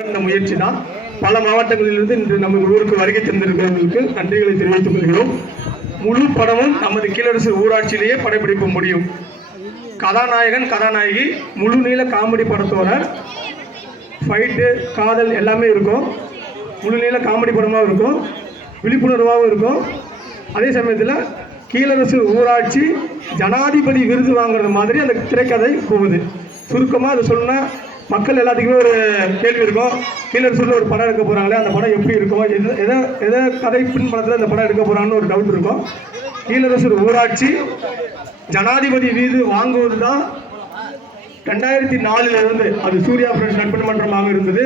இந்த முயற்சி தான். பல மாவட்டங்களிலிருந்து இன்று நம்ம ஊருக்கு வருகை தந்திருக்கிறவர்களுக்கு நன்றிகளை தெரிவித்துக் கொள்கிறோம். முழு படமும் நமது கீழரசு ஊராட்சியிலேயே படப்பிடிக்க முடியும். கதாநாயகன் கதாநாயகி முழு நீள காமெடி படத்தோட ஃபைட்டு காதல் எல்லாமே இருக்கும். முழு நீள காமெடி படமாகவும் இருக்கும், விழிப்புணர்வாகவும் இருக்கும். அதே சமயத்தில் கீழரசு ஊராட்சி ஜனாதிபதி விருது வாங்குறது மாதிரி அந்த திரைக்கதை போகுது. சுருக்கமாக அதை சொன்னால் மக்கள் எல்லாத்துக்குமே ஒரு கேள்வி இருக்கும். கீழரசூரில் ஒரு படம் எடுக்க போகிறாங்களே, அந்த படம் எப்படி இருக்கும், எதை கதை பின்படத்தில் அந்த படம் எடுக்க போகிறான்னு ஒரு டவுட் இருக்கும். கீழரசூர் ஊராட்சி ஜனாதிபதி விருது வாங்குவது தான் 2004 அது சூர்யா பிரஸ் நட்பு மன்றமாக இருந்தது.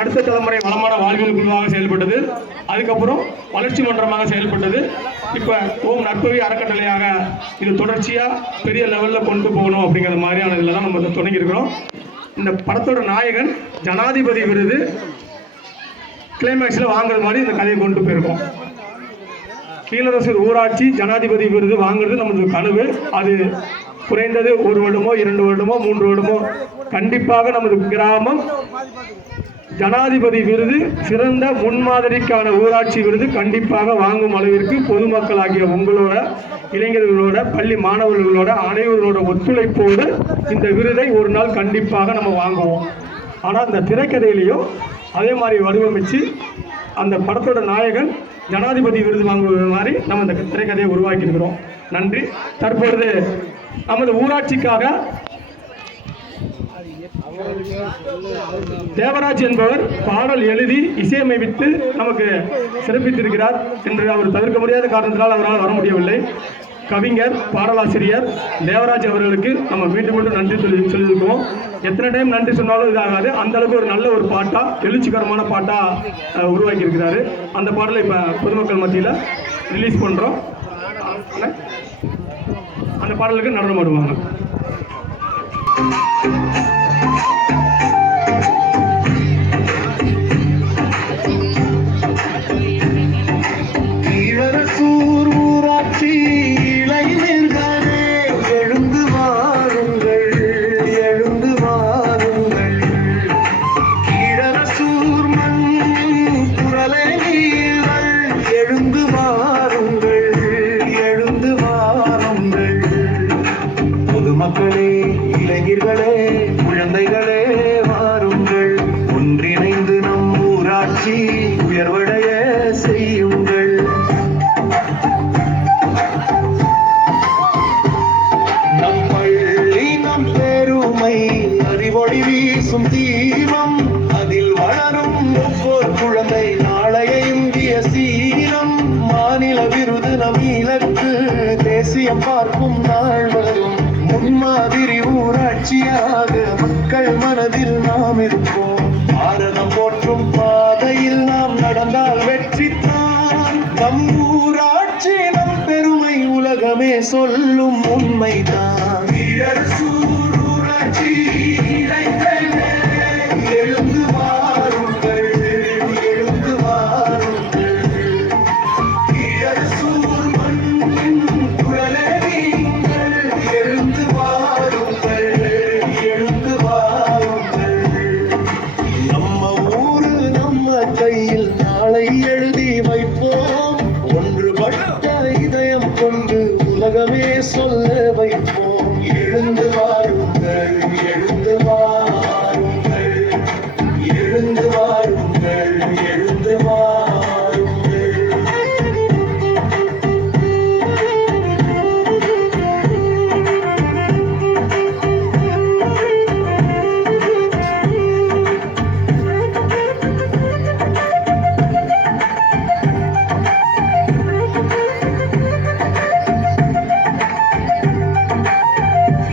அடுத்த தலைமுறை வளமான வாழ்வியல் குழுவாக செயல்பட்டது. அதுக்கப்புறம் வளர்ச்சி மன்றமாக செயல்பட்டது. இப்போ ஓம் நட்பவி அறக்கட்டளையாக இது தொடர்ச்சியாக பெரிய லெவலில் கொண்டு போகணும் அப்படிங்கிற மாதிரியான இதில் தான் நம்ம தொடங்கியிருக்கிறோம். இந்த படத்தோட நாயகன் ஜனாதிபதி விருது கிளைமேக்ஸில் வாங்குறது மாதிரி இந்த கதையை கொண்டு போயிருக்கோம். கீழரசூர் ஊராட்சி ஜனாதிபதி விருது வாங்குறது நமது கனவு. அது குறைந்தது 1 வருடமோ 2 வருடமோ 3 வருடமோ கண்டிப்பாக நமது கிராமம் ஜனாதிபதி விருது, சிறந்த முன்மாதிரிக்கான ஊராட்சி விருது கண்டிப்பாக வாங்கும் அளவிற்கு பொதுமக்களாகிய உங்களோட, இளைஞர்களோட, பள்ளி மாணவர்களோட அனைவர்களோட ஒத்துழைப்போடு இந்த விருதை ஒரு நாள் கண்டிப்பாக நம்ம வாங்குவோம். ஆனால் இந்த திரைக்கதையிலையும் அதே மாதிரி வடிவமைச்சு அந்த படத்தோட நாயகன் ஜனாதிபதி விருது வாங்குவது மாதிரி நம்ம இந்த திரைக்கதையை உருவாக்கியிருக்கிறோம். நன்றி. தற்பொழுது நமது ஊராட்சிக்காக தேவராஜ் என்பவர் பாடல் எழுதி இசையமைத்து நமக்கு சிறப்பித்திருக்கிறார். என்று அவர் தவிர்க்க முடியாத காரணத்தினால் அவரால் வர முடியவில்லை. கவிஞர், பாடலாசிரியர் தேவராஜ் அவர்களுக்கு நம்ம மீண்டும் மீண்டும் நன்றி சொல்லியிருக்கோம். எத்தனை டைம் நன்றி சொன்னாலும் இதாகாது. அந்த அளவுக்கு ஒரு நல்ல ஒரு பாட்டா, எழுச்சிகரமான பாட்டா உருவாக்கி இருக்கிறாரு. அந்த பாடலை இப்போ பொதுமக்கள் மத்தியில் ரிலீஸ் பண்ணுறோம். அந்த பாடலுக்கு நடனம் ஆடுவாங்க. கீழரசூர் ஊராட்சி இளைஞர்களே, எழுந்து வாருங்கள், எழுந்து வாருங்கள். கீழரசூர் மண் குரலை நீங்கள் எழுந்து வாருங்கள், எழுந்து வாருங்கள். பொதுமக்களே, இளைஞர்களே, குழந்தைகளே வாருங்கள். ஒன்றிணைந்து நம் ஊராட்சி உயர்வடைய செய்யுங்கள். நம் பள்ளி நம் பெருமை, அறிவொளி வீசும் தீபம், அதில் வளரும் ஒவ்வொரு குழந்தை நாளைய இந்திய சீரம். மாநில விருது நம் இலக்கு, தேசியம் பார்க்கும் நாள் வரும். முன்மாதிரி ஊராட்சியாக மக்கள் மனதில் நாம் இருப்போம். பாரதம் போற்றும் பாதையில் நாம் நடந்தால் வெற்றித்தான். நம் ஊராட்சி நம் பெருமை உலகமே சொல்லும் உண்மைதான். கீழரசூர் ஊராட்சி எழுந்து வாருங்கள், எழுந்து வாருங்கள். கீழரசூர் மண்ணின் குரலே நீங்கள், எழுந்து வாருங்கள், எழுந்து வாருங்கள். நம்ம ஊரு நம்ம கையில், நாளை எழுதி வைப்போம். ஒன்றுபட்ட இதயம் கொண்டு உலகமே சொல்ல வைப்போம். எழுந்து வாருங்கள், எழுந்து வாருங்கள், எழுந்து வாருங்கள், எழுந்து வாருங்கள்.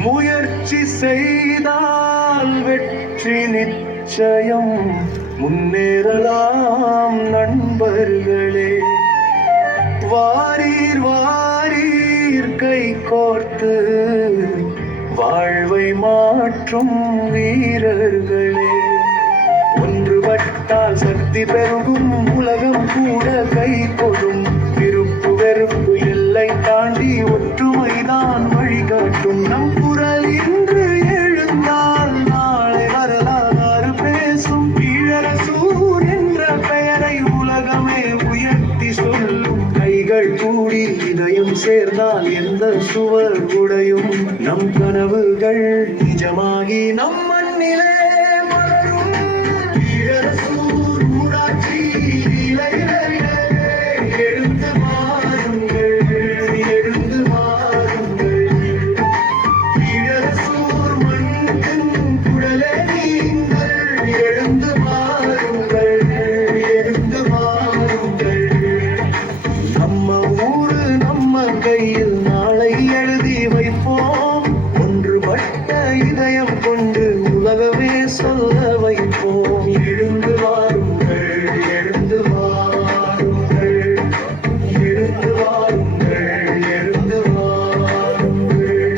முயற்சி செய்தால் வெற்றி நிச்சயம். முன்னேறலாம் நண்பர்களே. வாரீர் வாரீர் கை கோர்த்து வாழ்வை மாற்றும் வீரர்களே. ஒன்றுபட்டால் சக்தி பெருகும், உலகம் கூட கை கொடும். விருப்பு வெறுப்பு எல்லை தாண்டி ஒற்றுமைதான் வழிகாட்டும். நம் குரல் இன்று எழுந்தால் நாளை வரலாறு சேர்ந்தால் எந்த சுவர் உடையும் நம் கனவுகள் நிஜமாகி நம் மண்ணிலே மலரும் ஈழசூர் ஊராட்சி இளைஞர்களே, எழுந்து வாருங்கள், எழுந்து வாருங்கள். ஈழசூர் மண்ணின் குரலே நீங்கள், எழுந்து வாருங்கள், எழுந்து வாருங்கள். நம்ம ஊரு நம்ம கையில் நாளை எழுதி வைப்போம், ஒன்றுபட்ட இதயம் கொண்டு உலகமே சொல்ல வைப்போம். எழுந்து வாருங்கள், எழுந்து வாருங்கள், எழுந்து வாருங்கள், எழுந்து வாருங்கள்.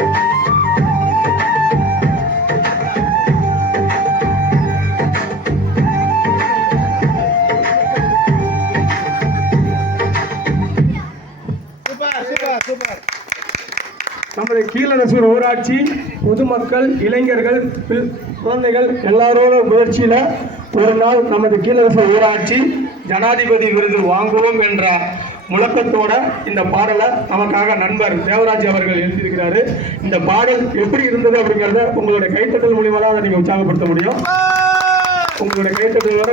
நமது கீழரசூர் ஊராட்சி பொதுமக்கள், இளைஞர்கள், குழந்தைகள் எல்லாரோட முயற்சியில ஒரு நாள் நமது கீழரசூர் ஊராட்சி ஜனாதிபதி விருது வாங்குவோம் என்ற முழக்கத்தோட இந்த பாடலை நமக்காக நண்பர் தேவராஜ் அவர்கள் எழுதியிருக்கிறாரு. இந்த பாடல் எப்படி இருந்தது அப்படிங்கிறத உங்களுடைய கைத்தட்டல் மூலியமா தான் அதை நீங்க உற்சாகப்படுத்த முடியும். உங்களுடைய கைத்தட்டலோட